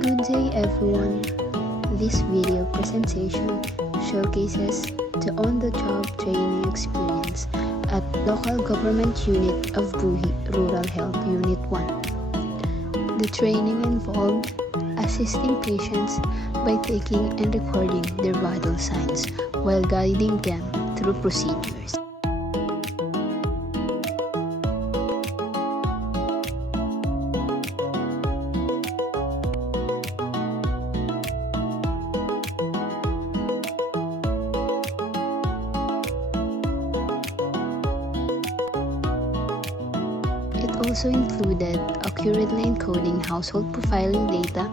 Good day everyone. This video presentation showcases the on-the-job training experience at Local Government Unit of Buhi Rural Health Unit 1. The training involved assisting patients by taking and recording their vital signs while guiding them through procedures. It also included accurately encoding household profiling data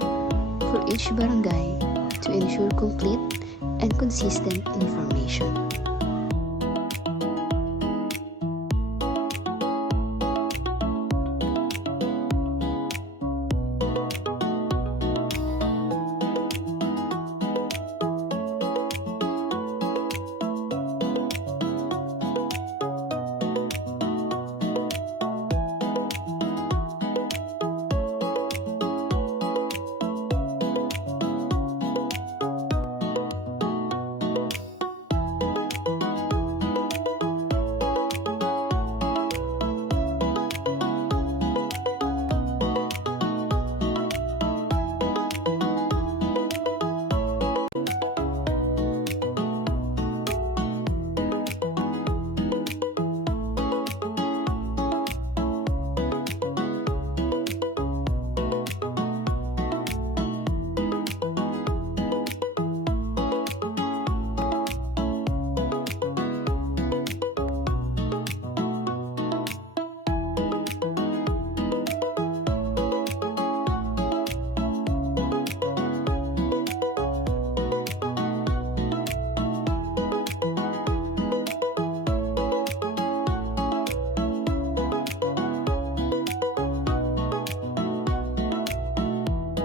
for each barangay to ensure complete and consistent information.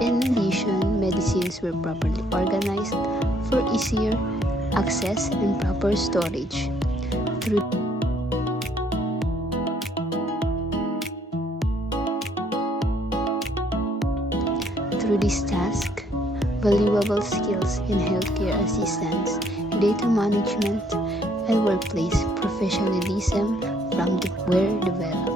In addition, medicines were properly organized for easier access and proper storage. Through this task, valuable skills in healthcare assistance, data management, and workplace professionalism were developed.